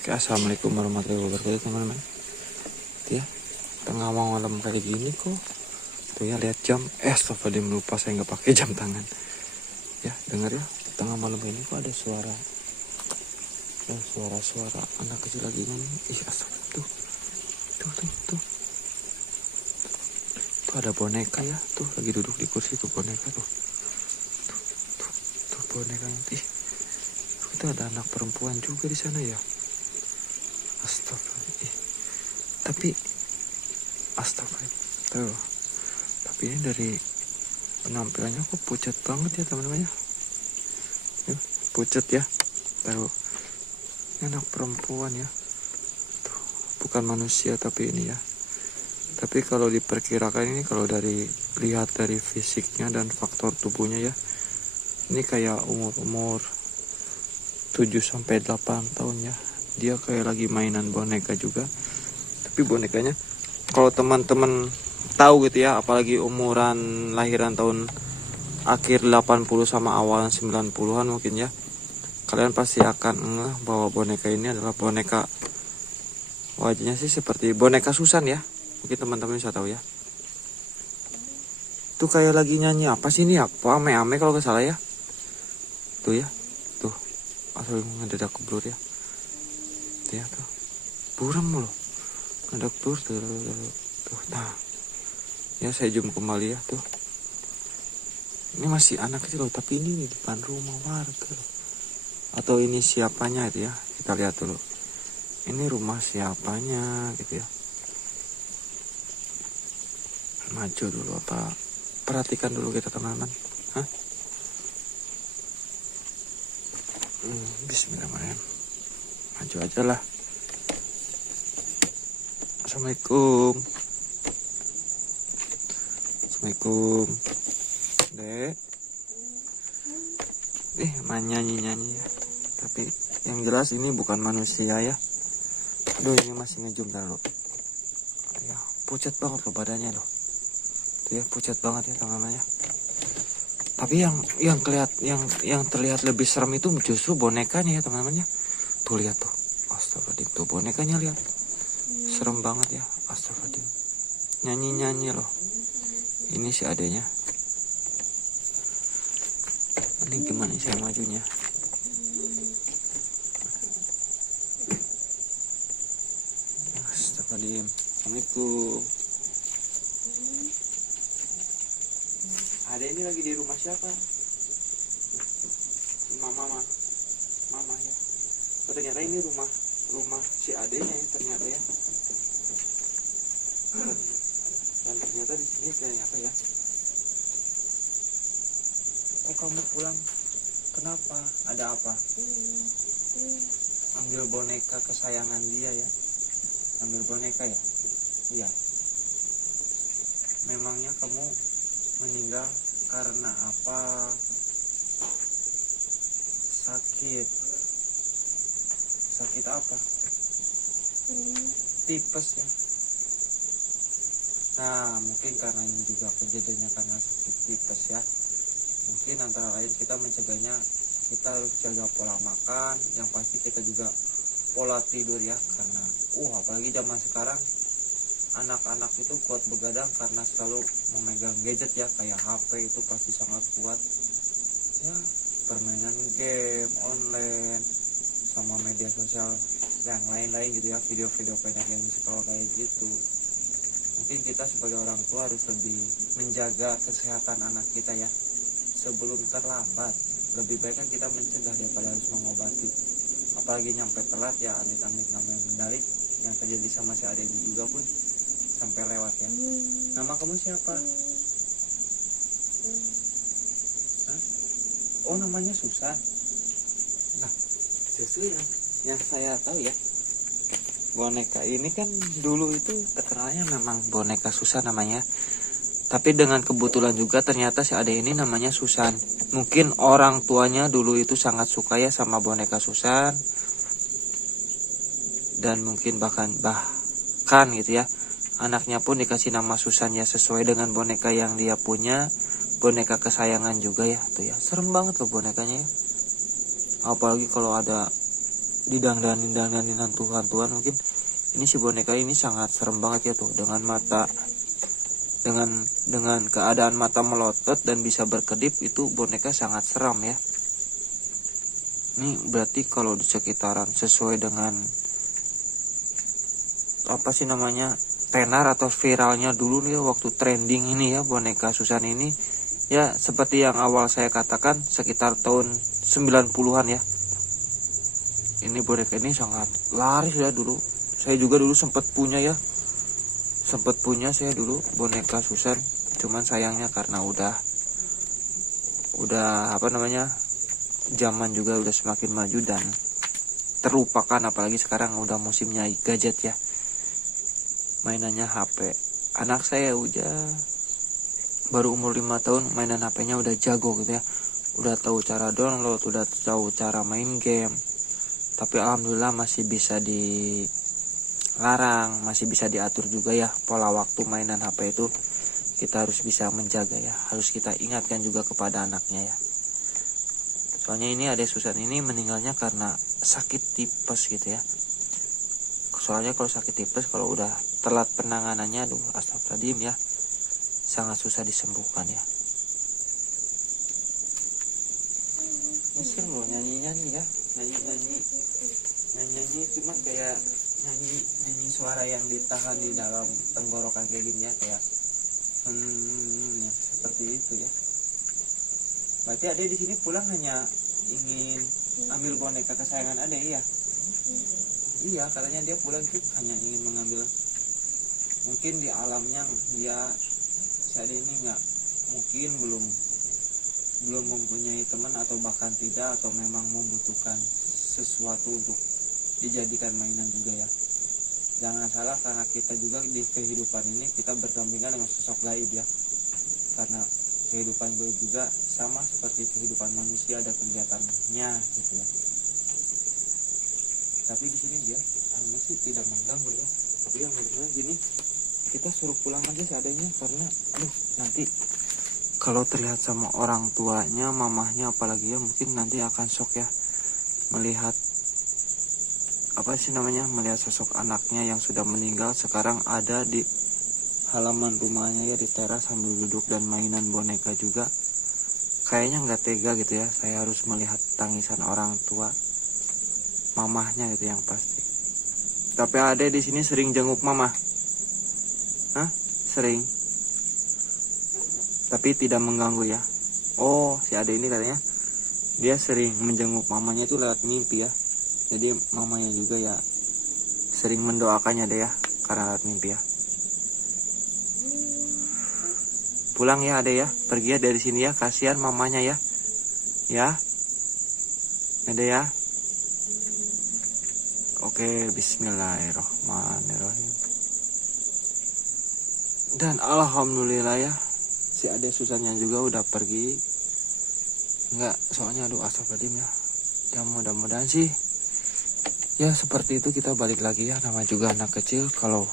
Oke, assalamualaikum warahmatullahi wabarakatuh teman-teman. Ya, tengah malam kayak gini kok. Tuh ya, lihat jam. Astagfirullahaladzim, lupa saya nggak pakai jam tangan. Ya, dengar ya. Tengah malam ini kok ada suara. Suara anak kecil lagi ngomong. Ih, astagfirullah. Tuh. Tuh ada boneka ya. Tuh lagi duduk di kursi tuh boneka tuh. Tuh bonekanya. Ih, itu ada anak perempuan juga di sana ya. Astagfirullah. Tapi astagfirullah. Tuh. Tapi ini dari penampilannya kok pucat banget ya teman-teman ya. Pucat ya. Tuh. Ini anak perempuan ya. Tuh. Bukan manusia tapi ini ya. Tapi kalau diperkirakan ini kalau lihat dari fisiknya dan faktor tubuhnya ya. Ini kayak umur 7-8 tahun ya. Dia kayak lagi mainan boneka juga. Tapi bonekanya kalau teman-teman tahu gitu ya, apalagi umuran lahiran tahun akhir 80 sama awal 90-an mungkin ya, kalian pasti akan ngeh bahwa boneka ini adalah boneka, wajahnya sih seperti boneka Susan ya. Mungkin teman-teman bisa tahu ya. Tuh kayak lagi nyanyi apa sih ini ya? Ame-ame kalau nggak salah ya. Tuh ya. Tuh. Asal ngedadak keblur ya. Tuh ya tuh. Buram loh. Ngedadak keblur tuh. Nah. Ya saya zoom kembali ya tuh. Ini masih anak kecil loh, tapi ini di depan rumah warga loh. Atau ini siapanya itu ya. Kita lihat dulu. Ini rumah siapanya gitu ya. Maju dulu apa? Perhatikan dulu kita teman-teman. Hah? Bismillahirrahmanirrahim. Maju aja lah. Assalamualaikum. Assalamualaikum. Dek. Nyanyi ya. Tapi yang jelas ini bukan manusia ya. Aduh, ini masih ngezoom dulu. Ya, pucat banget loh badannya loh. Tuh ya, pucat banget ya teman-teman ya. Tapi yang terlihat lebih serem itu justru bonekanya ya teman-teman ya. Tuh lihat tuh. Astagfirullahaladzim, tuh bonekanya lihat. Serem banget ya. Astagfirullahaladzim. Nyanyi loh. Ini si adenya. Ini gimana saya majunya? Astagfirullahaladzim. Assalamualaikum. Ada ini lagi di rumah siapa? Mama ya. Oh, ternyata ini rumah si adenya ya ternyata ya. Dan ternyata di sini ternyata ya. Oh, kamu pulang? Kenapa? Ada apa? Ambil boneka kesayangan dia ya. Ambil boneka ya? Iya. Memangnya kamu meninggal karena apa? Sakit apa? Tipes ya. Nah, mungkin karena ini juga kejadiannya karena sakit tipes ya. Mungkin antara lain kita mencegahnya, kita harus jaga pola makan, yang pasti kita juga pola tidur ya. Karena apalagi zaman sekarang anak-anak itu kuat begadang karena selalu memegang gadget ya, kayak HP itu pasti sangat kuat ya. Permainan game online sama media sosial yang lain-lain gitu ya, video-video banyak yang di-scroll kayak gitu. Mungkin kita sebagai orang tua harus lebih menjaga kesehatan anak kita ya sebelum terlambat. Lebih baik kan kita mencegah daripada harus mengobati. Apalagi nyampe telat ya, amit-amit namanya mendalik. Yang terjadi sama si adek juga pun sampai lewat ya. Nama kamu siapa? Hah? Oh, namanya Susan. Nah, sesuai yang saya tahu ya, boneka ini kan dulu itu terkenalnya memang boneka Susan namanya. Tapi dengan kebetulan juga ternyata si adek ini namanya Susan. Mungkin orang tuanya dulu itu sangat suka ya sama boneka Susan. Dan mungkin bahkan gitu ya, anaknya pun dikasih nama Susan ya, sesuai dengan boneka yang dia punya, boneka kesayangan juga ya. Tuh ya, serem banget loh bonekanya ya. Apalagi kalau ada didangdanin hantu-hantuan. Mungkin ini si boneka ini sangat serem banget ya tuh, dengan mata, dengan keadaan mata melotot dan bisa berkedip, itu boneka sangat seram ya. Ini berarti kalau di sekitaran sesuai dengan apa sih namanya, tenar atau viralnya dulu nih ya, waktu trending ini ya boneka Susan ini ya, seperti yang awal saya katakan sekitar tahun 90-an ya. Ini boneka ini sangat laris ya dulu. Saya juga dulu sempat punya saya dulu boneka Susan. Cuman sayangnya karena udah apa namanya, zaman juga udah semakin maju dan terlupakan, apalagi sekarang udah musimnya gadget ya, mainannya HP. Anak saya baru umur 5 tahun, mainan HP-nya udah jago gitu ya, udah tahu cara download, udah tahu cara main game. Tapi alhamdulillah masih bisa dilarang, masih bisa diatur juga ya pola waktu mainan HP itu. Kita harus bisa menjaga ya, harus kita ingatkan juga kepada anaknya ya. Soalnya ini adek Susan ini meninggalnya karena sakit tipes gitu ya. Soalnya kalau sakit tipes, kalau udah telat penanganannya, aduh astagfirullahaladzim ya, sangat susah disembuhkan ya. Mesin loh nyanyi ya, nyanyi cuma kayak nyanyi suara yang ditahan di dalam tenggorokan kayak gini ya, kayak ya, seperti itu ya. Berarti adek di sini pulang hanya ingin ambil boneka kesayangan adek ya. Iya, katanya dia pulang tuh hanya ingin mengambil, mungkin di alamnya dia saat ini nggak, mungkin belum mempunyai teman, atau bahkan tidak, atau memang membutuhkan sesuatu untuk dijadikan mainan juga ya. Jangan salah, karena kita juga di kehidupan ini kita berdampingan dengan sosok gaib ya. Karena kehidupan gaib juga sama seperti kehidupan manusia, ada kegiatannya gitu ya. Tapi di sini dia sih tidak mengganggu ya. Tapi yang benar gini, kita suruh pulang aja seadanya, karena nanti kalau terlihat sama orang tuanya, mamahnya apalagi ya, mungkin nanti akan shock ya melihat apa sih namanya, melihat sosok anaknya yang sudah meninggal sekarang ada di halaman rumahnya ya, di teras sambil duduk dan mainan boneka juga. Kayaknya nggak tega gitu ya, saya harus melihat tangisan orang tua, mamahnya gitu yang pasti. Tapi adek di sini sering jenguk mama. Sering. Tapi tidak mengganggu ya. Oh, si adek ini katanya dia sering menjenguk mamanya itu lewat mimpi ya. Jadi mamanya juga ya sering mendoakannya deh ya, karena lewat mimpi ya. Pulang ya adek ya, pergi ya dari sini ya, kasihan mamanya ya. Ya. Adek ya. Oke, bismillahirrahmanirrahim. Dan alhamdulillah ya, si adek Susannya juga udah pergi. Enggak, soalnya aduh astagfirullahaladzim ya. Ya mudah-mudahan sih ya seperti itu, kita balik lagi ya, nama juga anak kecil. Kalau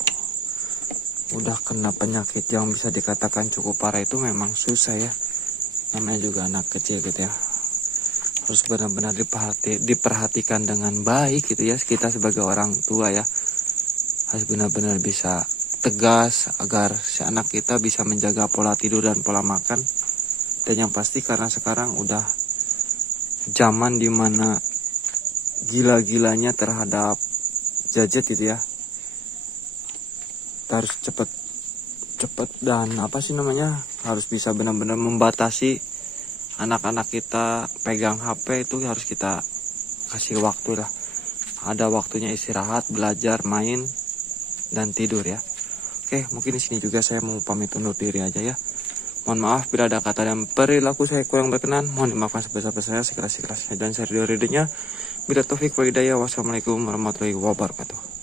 udah kena penyakit yang bisa dikatakan cukup parah itu memang susah ya. Namanya juga anak kecil gitu ya. Harus benar-benar diperhatikan dengan baik gitu ya. Kita sebagai orang tua ya harus benar-benar bisa tegas agar si anak kita bisa menjaga pola tidur dan pola makan. Dan yang pasti karena sekarang udah zaman dimana gila-gilanya terhadap gadget gitu ya, kita harus cepet dan apa sih namanya, harus bisa benar-benar membatasi anak-anak kita pegang HP itu. Harus kita kasih waktu lah, ada waktunya istirahat, belajar, main, dan tidur ya. Oke, mungkin di sini juga saya mau pamit undur diri aja ya. Mohon maaf bila ada kata dan perilaku saya kurang berkenan. Mohon dimaafkan sebesar-besarnya, sekeras-kerasnya dan serius-seriusnya. Bila taufik wa hidayah. Wassalamualaikum warahmatullahi wabarakatuh.